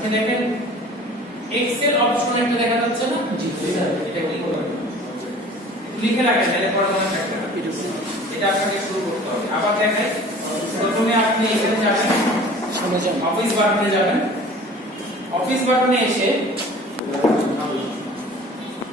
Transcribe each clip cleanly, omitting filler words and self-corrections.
আপনি দেখেন Excel option একটা দেখা যাচ্ছে না? জি স্যার, এটা ক্লিক করুন। লিখে রাখেন তাহলে পড়া মনে থাকবে না। এটা আপনাকে শুরু করতে হবে। আবার দেখেন, প্রথমে আপনি এখানে যাবেন, অফিস বাটনে যাবেন। অফিস বাটনে এসে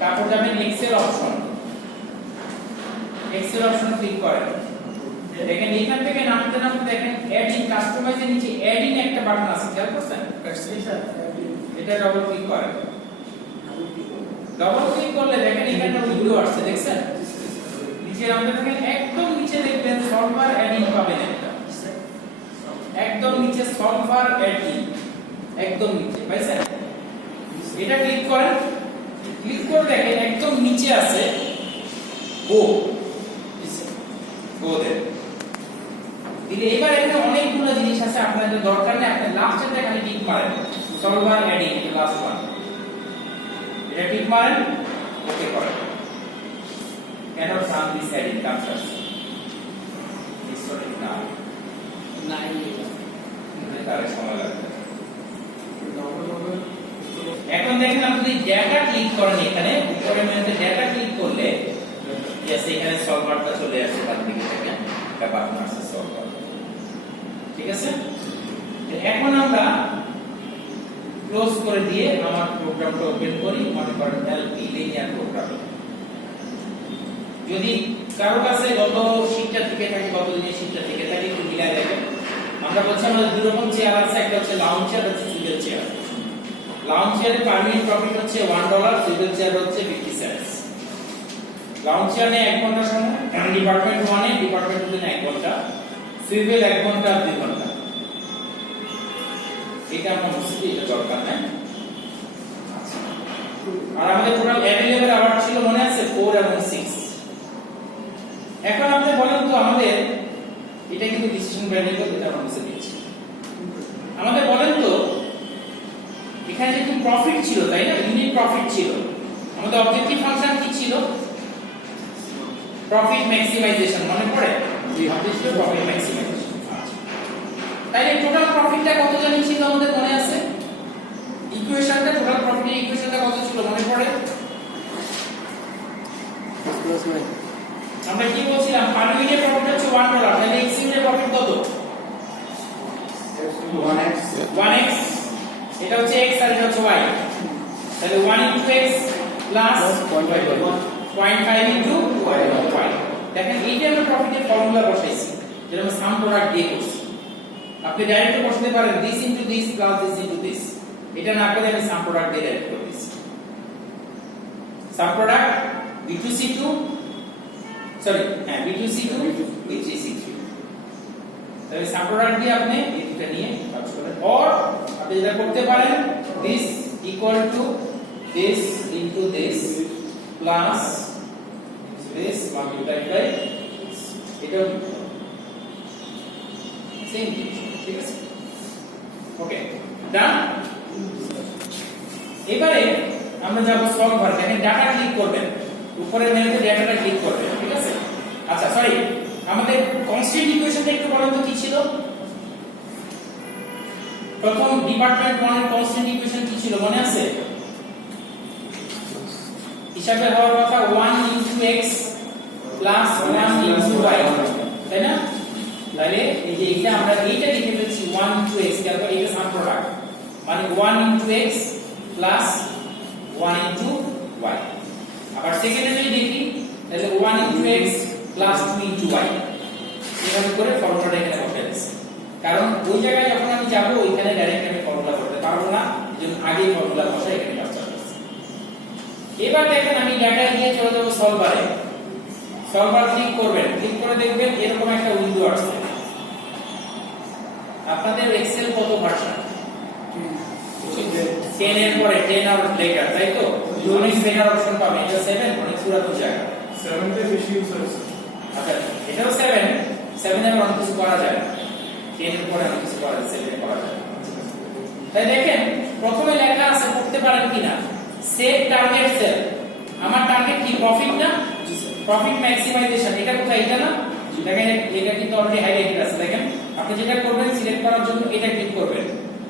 তারপর যাবেন excel option. Excel option click করেন। দেখেন এখান থেকে নামতে নামতে দেখেন অ্যাড ইন কাস্টমাইজ এর নিচে অ্যাড ইন একটা বাটন আছে, খেয়াল করছেন? এটা ডবল ক্লিক করেন। ডবল ক্লিক করলে দেখেন এখানে উইন্ডো আসছে, দেখছেন? নিচে নামতে দেখেন একদম নিচে দেখবেন সলভার অ্যাড ইন পাবেন একটা, একদম নিচে সলভার অ্যাড ইন, একদম নিচে পাইছেন? এটা ক্লিক করেন। ক্লিক করে দেখেন একদম নিচে আছে গো, গো দেন। দিলে এবার এখানে অনেকগুলো জিনিস আছে, আপনাদের দরকার নেই, আপনি লাস্টে খালি টিক মারেন, solver add in last one, এটা টিক মারেন, ওকে করেন। cannot run this add in captures this one is now 9 তার সময় লাগবে। এখন দেখেন আপনি ডেটা ক্লিক করেন, এখানে উপরে মেনুতে ডেটা ক্লিক করলে यस এখানে সলভারটা চলে আসে, বাদ দিকে থেকে একটা বাটন আছে সলভার, ঠিক আছে? এখন আমরা ক্লোজ করে দিয়ে আমার প্রোগ্রামটা ওপেন করি, মনে করেন এলপি লিনিয়ার প্রোগ্রাম। যদি কারো কাছে গত শীটটা থেকে থাকে, গত দিনের শীটটা থেকে থাকে, একটু মিলাই দেখেন। আমরা বলছি আমাদের দুই রকম চেয়ার আছে, একটা হচ্ছে লাউঞ্জ চেয়ার, একটা হচ্ছে সুইভেল চেয়ার। লাউঞ্জ চেয়ারে পার্মানেন্ট প্রফিট হচ্ছে $1, সুইভেল চেয়ার হচ্ছে 50 সেন্টস। লাউঞ্জ চেয়ার নিয়ে 1 ঘন্টা সময়, ডিপার্টমেন্ট 1 এ, ডিপার্টমেন্ট 2 এ 1 ঘন্টা, সুইভেল 1 ঘন্টা 2 ঘন্টা। এটা আমরা বুঝছি, এটা দরকার নাই। আর আমাদের টোটাল অ্যাভেলেবল আওয়ার ছিল মনে আছে 4 এবং 6। এখন আপনি বলেন তো আমাদের এটা কিন্তু ডিসিশন ভ্যারিয়েবল, এটা আমরা বুঝে দিয়েছি। আমাদের বলেন তো এখানে যেহেতু প্রফিট ছিল, তাই না? ইউনিট প্রফিট ছিল, আমাদের অবজেক্টিভ ফাংশন কি ছিল? প্রফিট ম্যাক্সিমাইজেশন, মনে পড়ে? Profit maximisation. তাইলে টোটাল প্রফিটটা কত জানি ছিল আমাদের মনে আছে? ইকুয়েশনটা, টোটাল প্রফিটের ইকুয়েশনটা কত ছিল মনে পড়ে? আমরা কি বলছিলাম? পারমিটের প্রফিট হচ্ছে $1, তাহলে এক্সিউমের প্রফিট কত? 1x, এটা হচ্ছে x আর এটা হচ্ছে y, তাহলে 1 into x plus 0.5 into y। দেখেন এইটা আমরা প্রফিটের ফর্মুলা বসাইছি, যেটা আমরা সাম প্রোডাক্ট দিয়ে করছি। আপনি ডাইরেক্ট বসাতে পারেন this into this plus this into this, এটা না করে আমি সাম প্রোডাক্ট দিয়ে ডাইরেক্ট করে দিচ্ছি। সাম প্রোডাক্ট b2c2 সরি হ্যাঁ b2c2 b3c3, তাহলে সাম প্রোডাক্ট দিয়ে আপনি এই দুটো নিয়ে কাজ করেন। অর আপনি যেটা করতে পারেন this equal to this into this plus this multiplied by এটা সেম জিনিস, ঠিক আছে? ওকে, ডান। এবারে আমরা যাব সলভার। দেখেন ডাটা ক্লিক করবেন, উপরের মেনুতে ডাটাটা ক্লিক করবেন, ঠিক আছে? আচ্ছা সরি, আমাদের কনস্ট্যান্ট ইকুয়েশনটা একটু বলেন তো কি ছিল? প্রথম ডিপার্টমেন্ট 1 এর কনস্ট্যান্ট ইকুয়েশন কি ছিল মনে আছে? হিসাবে হওয়ার কথা 1 into x plus 1 into y, তাই না? তাহলে এই যে এটা আমরা এইটা লিখে ফেলছি 1 into x, তারপর এটা সাম প্রোডাক্ট, মানে 1 into x plus 1 into y। আবার সেকেন্ডে যদি দেখি তাহলে 1 into x plus 2 into y, এভাবে করে ফর্মুলাটা এখানে বসাই দিচ্ছি। কারণ ওই জায়গায় যখন আমি যাব ওইখানে ডাইরেক্ট আমি ফর্মুলা করতে পারবো না, এজন্য আগে ফর্মুলা বসাই এখানে কাজ করছি। এবার দেখেন আমি ডাটা দিয়ে চলে যাব সলভারে। সলভার ক্লিক করবেন, ক্লিক করে দেখবেন এরকম একটা উইন্ডো আসছে। আপনাদের এক্সেল কত ভার্সন? 10 এর পরে 10 আর লেটার, তাই তো? অনেক বেটার অপশন পাবেন। এটা 7 অনেক পুরাতন জায়গা, 7 তে বেশি ইউজ হচ্ছে। আচ্ছা এটাও 7 এর অনেক কিছু করা যায়, 10 এর পরে অনেক কিছু করা যায়, 7 এ করা যায়। তাই দেখেন প্রথমে লেখা আছে, পড়তে পারেন কিনা, সেট টার্গেট সেল। আমার টার্গেট কি? প্রফিট না? Profit maximisation. এটা কোথায়? এটা না? দেখেন এটা কিন্তু অলরেডি হাইলাইটেড আছে। দেখেন আপনি যেটা করবেন সিলেক্ট করার জন্য এটা ক্লিক করবেন,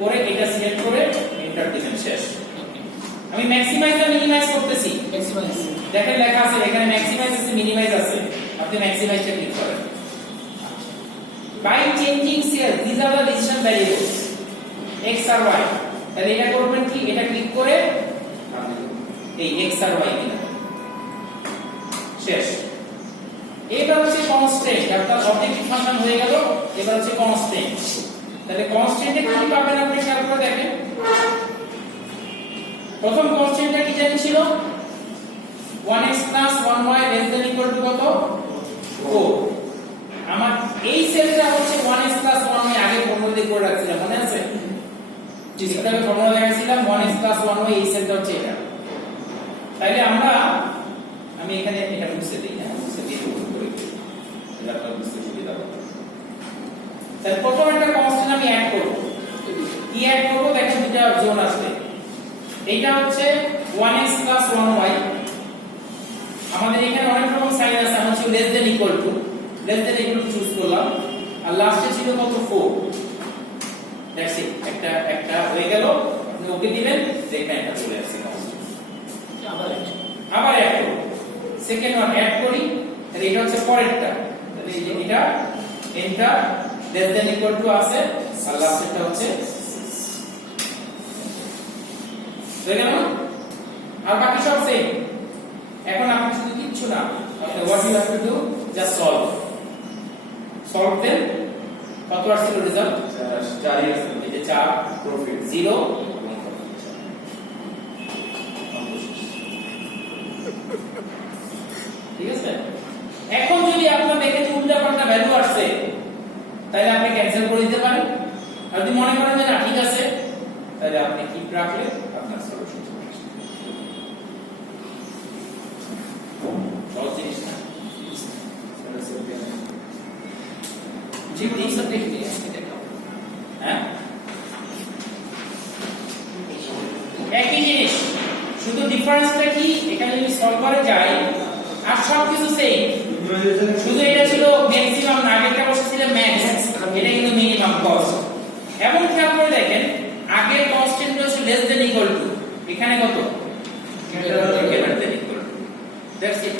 করে এটা সিলেক্ট করে শেষ আমি ম্যাক্সিমাইজ আর মিনিমাইজ করতেছি ম্যাক্সিমাইজ দেখেন লেখা আছে এখানে ম্যাক্সিমাইজ আছে মিনিমাইজ আছে আপনি ম্যাক্সিমাইজটা ক্লিক করেন by changing cells these are the decision variables x আর y তাহলে এটা করবেন কি এটা ক্লিক করে এই x আর y দিবেন শেষ এটা হচ্ছে কনস্ট্যান্ট আপনার অবজেক্টিভ ফাংশন হয়ে গেল এবার হচ্ছে কনস্ট্যান্ট তাহলে কনস্ট্যান্টে কি পাবেন আপনি খেয়াল করে দেখেন প্রথম কনস্ট্যান্টটা কি জানি ছিল 1x 1y > কত 4 আমার এই সেলটা হচ্ছে 1x 1y আগে ফর্মুলা দিয়ে করে রাখছিলাম মনে আছে যেভাবে ফর্মুলা দেখাইছিলাম 1x 1y এই সেলটা হচ্ছে এটা তাইলে আমি এখানে এটা মুছে দেই না মুছে দিয়ে করি এটা আপনারা বুঝতে সুবিধা হবে তাহলে প্রথম একটা কনস্ট্যান্ট আমি অ্যাড করব কি অ্যাড করব দেখেন দুটো জোন আসবে এইটা হচ্ছে 1x 1y আমাদের এখানে অনেক রকম সাইন আছে আমরা হচ্ছে less than equal to choose করলাম আর লাস্টে ছিল কত 4 দ্যাটস ইট একটা হয়ে গেল আপনি ওকে দিবেন দেখবেন এটা চলে আসছে আবার অ্যাড করব সেকেন্ড ওয়ান অ্যাড করি তাহলে এটা হচ্ছে পরেরটা তাহলে এই যে এটা enter less than equal to আছে আর লাস্টেরটা হচ্ছে হয়ে গেল আর বাকি সব সেম এখন আপনি শুধু কিচ্ছু না আপনি what you have to do just solve then কত আসছিল রেজাল্ট 4 আসছে এই যে 4 প্রফিট 0 ঠিক আছে এখন যদি আপনার দেখে যে উল্টা পাল্টা ভ্যালু আসছে তাহলে আপনি ক্যান্সেল করে দিতে পারেন আর যদি মনে করেন যে না ঠিক আছে তাহলে আপনি কিপ রাখলে আপনার সলিউশন চলে আসবে সহজ জিনিস না জি এই সাবজেক্ট নিয়ে আসতে দেখো হ্যাঁ একই জিনিস শুধু ডিফারেন্সটা কি এখানে যদি সলভারে যাই আর সব কিছু সেম শুধু এটা ছিল ম্যাক্সিমাম না আগেরটা বসেছিল ম্যাক্স এটা কিন্তু মিনিমাম কস্ট এবং খেয়াল করে দেখেন আগের কনস্ট্যান্ট হচ্ছে লেস দ্যান ইকুয়াল টু এখানে কত greater than equal to that's it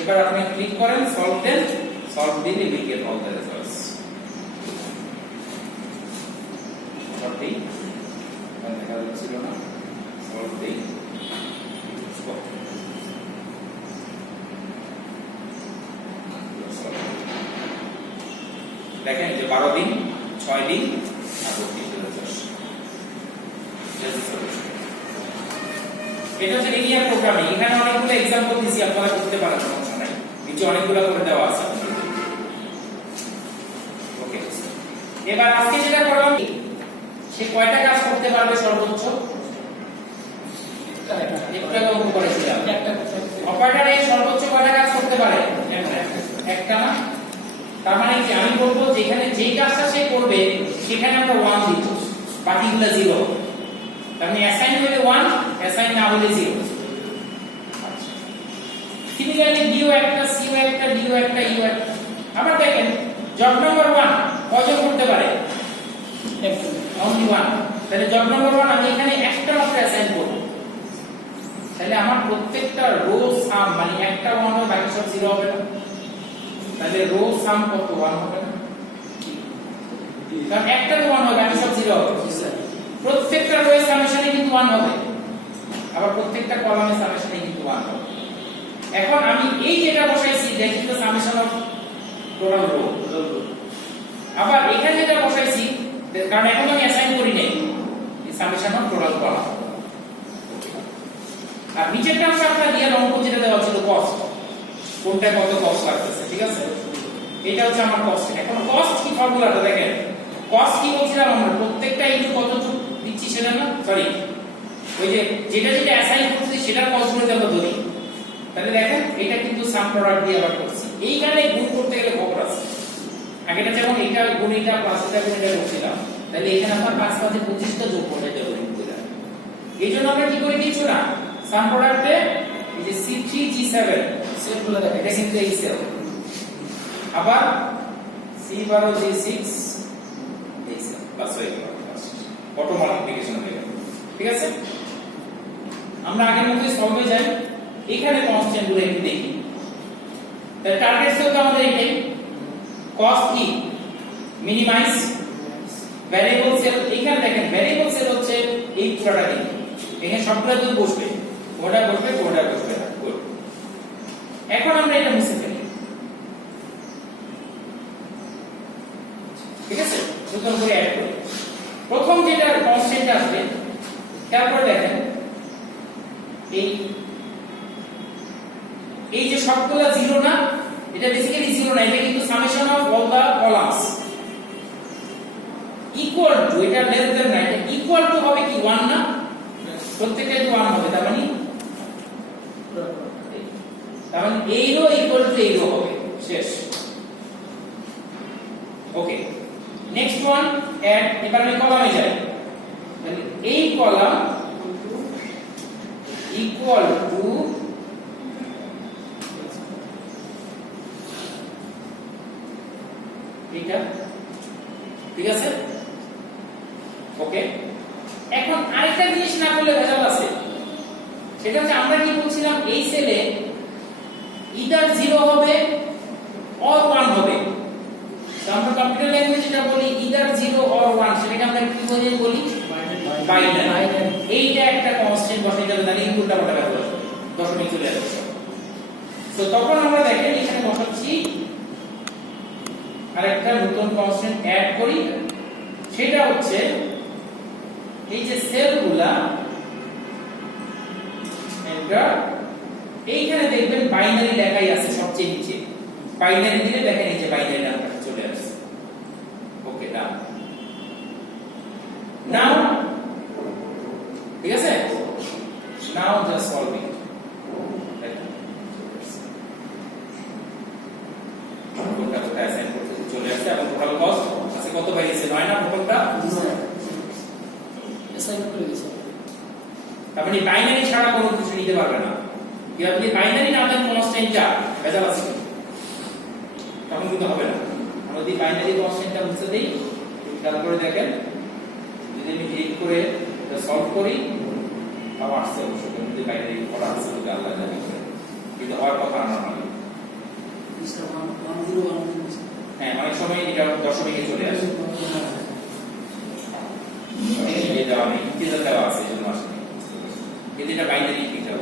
এবার আপনি ক্লিক করেন সলভ দিলে will get all the results সঠিক দেখা যাচ্ছিল না সলভ দিই দেখেন যে 12 দিন 6 দিন আর 32 এটা হচ্ছে লিনিয়ার প্রোগ্রামিং এখানে অনেকগুলো एग्जांपल দিছি আপনারা করতে পারেন সমস্যা নাই নিচে অনেকগুলো করে দেওয়া আছে ওকে এবার আজকে যেটা করলাম সে কয়টা কাজ করতে পারবে সর্বোচ্চ একটা অঙ্ক করেছিলাম অপারেটরে সর্বোচ্চ কয়টা কাজ করতে পারে একটা না তার মানে কি আমি বলবো যেখানে যেই কাজটা সে করবে সেখানে আমরা 1 দিব বাকিগুলো 0 তার মানে অ্যাসাইন হলে 1 অ্যাসাইন না হলে 0 আচ্ছা সিমিলারলি ডিও একটা সিও একটা ডিও একটা ইও একটা আবার দেখেন জব নাম্বার 1 কয়জন করতে পারে অনলি 1 তাহলে জব নাম্বার 1 আমি এখানে একটা মাত্র অ্যাসাইন করব তাহলে আমার প্রত্যেকটা রো সাম মানে একটা 1 হবে বাকি সব 0 হবে না তাহলে রো সাম কত 1 হবে না কারণ একটা তো 1 হবে বাকি সব 0 হবে প্রত্যেকটা রো এর সামেশনে কিন্তু 1 হবে আবার প্রত্যেকটা কলামের সামেশনে কিন্তু 1 হবে এখন আমি এই যেটা বসাইছি দেখি তো সামেশন অফ টোটাল রো আবার এখানে যেটা বসাইছি কারণ এখন আমি অ্যাসাইন করি নাই এই সামেশন অফ টোটাল কলাম আর নিচেরটা হচ্ছে আপনার রিয়েল অঙ্ক যেটা দেওয়া ছিল কস্ট কোনটা কত কস্ট লাগতেছে ঠিক আছে এটা হচ্ছে আমার কস্ট এখন কস্ট কি ফর্মুলাটা দেখেন কস্ট কি বলছিলাম আমরা প্রত্যেকটা ইনটু কত দিচ্ছি সেটা না সরি ওই যে যেটা যেটা অ্যাসাইন করছি সেটার কস্ট গুলো আমরা ধরি তাহলে দেখেন এটা কিন্তু সাম প্রোডাক্ট দিয়ে আবার করছি এইখানে গুণ করতে গেলে খবর আছে আগেটা যেমন এটা গুণ এটা প্লাস এটা গুণ এটা করছিলাম তাহলে এখানে আপনার 5 5 25 টা যোগ করতে হবে এইজন্য আমরা কি করে কিছু না সাম প্রোডাক্টে এই যে C3 G7 সেলগুলো দেখেন এটা কিন্তু এই সেল আবার C12 G6 এই সেল বাস হয়ে গেল অটো মাল্টিপ্লিকেশন হয়ে গেল ঠিক আছে আমরা আগের মতোই সলভে যাই, এখানে কনস্ট্যান্ট গুলো একটু দেখি। তাহলে টার্গেট সেল তো আমাদের এটাই, কস্ট কি মিনিমাইজ, ভ্যারিয়েবল সেল এখানে দেখেন ভ্যারিয়েবল সেল হচ্ছে এই পুরোটা দিন, এখানে সবগুলো তো বসবে, ওটা বসবে ওটা বসবে না। গুড, এখন আমরা এটা মুছে ফেলি, ঠিক আছে, নতুন করে অ্যাড করি। প্রথম যেটা কনস্ট্যান্ট আসবে তারপর দেখেন এই যে সবগুলা জিরো না, এটা বেসিক্যালি জিরো না, এটা কিন্তু summation of all the columns equal to, এটা লেস দ্যান না, এটা ইকুয়াল টু হবে কি 1 না, প্রত্যেকটাই তো 1 হবে, তার মানে এই রো ইকুয়াল টু এই রো হবে, শেষ। ওকে, নেক্সট ওয়ান অ্যাড, এবার আমি কলামে যাই, তাহলে এই কলাম ইকুয়াল টু এটা, ঠিক আছে। ওকে, এখন আরেকটা জিনিস না করলে ভেজাল আছে, সেটা হচ্ছে আমরা কি বলছিলাম এই সেলে ইদার 0 হবে অর 1 হবে, তো আমরা কম্পিউটার ল্যাঙ্গুয়েজ যেটা বলি ইদার 0 অর 1, সেটাকে আমরা কি বলি বাইনারি। এইটা একটা কনস্ট্যান্ট বসে যাবে, তাহলে ইনপুটটা বলা হবে দশমিক চলে আসবে। তো তখন আমরা দেখেন এখানে বসাচ্ছি আরেকটা নতুন কনস্ট্যান্ট অ্যাড করি, সেটা হচ্ছে এই যে সেলগুলা এটা এইখানে দেখবেন বাইনারি লেখাই আছে সবচেয়ে নিচে, বাইনারি দিলে দেখেন এই যে বাইনারি নামটা চলে আসছে। ওকে, ডান। নাও ঠিক আছে, নাও জাস্ট সলভিং, কোনটা কোথায় অ্যাসাইন করতে চলে আসছে এবং টোটাল কস্ট আছে কত বেরিয়েছে 9 না টোটালটা অ্যাসাইন করে দিয়েছে। তার মানে বাইনারি ছাড়া কোনো কিছু নিতে পারবে না, কি আপনি বাইনারি না দেন কনস্ট্যান্টটা ভেজাল আছে তখন কিন্তু হবে না। আমরা যদি বাইনারি কনস্ট্যান্টটা মুছে দেই, তারপরে দেখেন যদি আমি ক্লিক করে এটা সলভ করি তাও আসছে, অবশ্যই যদি বাইনারি করা আছে তো আল্লাহ জানে, কিন্তু হওয়ার কথা না মানে হ্যাঁ অনেক সময় এটা দশমিকে চলে আসে, এটা আমি ইন্টিজার দেওয়া আছে এজন্য আসে, কিন্তু এটা বাইনারি ইন্টিজার,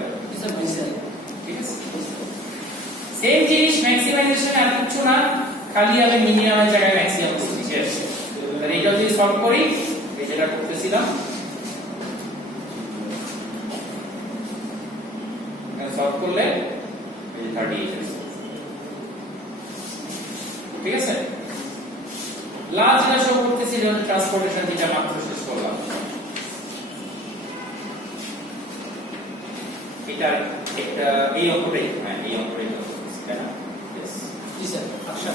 ঠিক আছে। সেম জিনিস ম্যাক্সিমাইজেশন আর কিছু না, খালি আমি মিনিমামের জায়গায় ম্যাক্সিমাম করছি, শেষ। তাহলে এটা যদি সলভ করি, এই যেটা করতেছিলাম সলভ করলে এই 38 আসছে, ঠিক আছে। লাস্ট যেটা শো করতেছিল ট্রান্সপোর্টেশন, যেটা মাত্র শেষ করলাম, এটা একটা এই অঙ্কটাই, হ্যাঁ এই অঙ্কটাই তাই না, জি স্যার। আচ্ছা,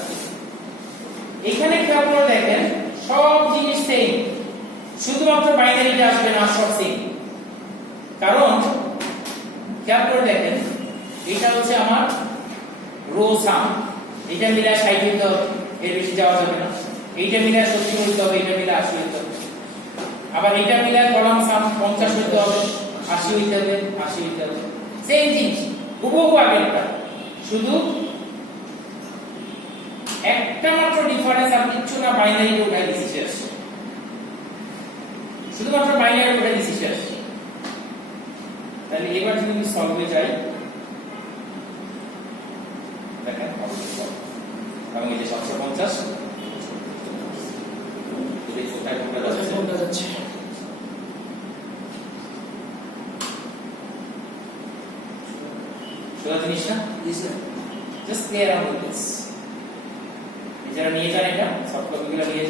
এখানে খেয়াল করে দেখেন সব জিনিস সেম, শুধুমাত্র বাইনারিটা আসবে না, সব সেম। কারণ খেয়াল করে দেখেন এটা হচ্ছে আমার রো সাম, এটা মিলে 60 হইতে হবে, এর বেশি যাওয়া যাবে না। এইটা মিলে 70 হইতে হবে, এটা মিলে 80 হইতে হবে। আবার এটা মিলে কলাম সাম 50 হইতে হবে, 80 হইতে হবে, 80 হইতে হবে। সেম জিনিস হুবহু আগেরটা, শুধু একটা মাত্র ডিফারেন্স আর কিছু না, বাইনারি উঠাই দিছি শেষ, শুধুমাত্র বাইনারি উঠাই দিছি শেষ। তাহলে এবার যদি আমি সলভে যাই, দেখেন এবং এই যে 750 যদি কোথায় কোনটা যাচ্ছে, সোজা জিনিস না, just play around with this. যারা নিয়ে যান এটা সব কপিগুলো নিয়ে যান।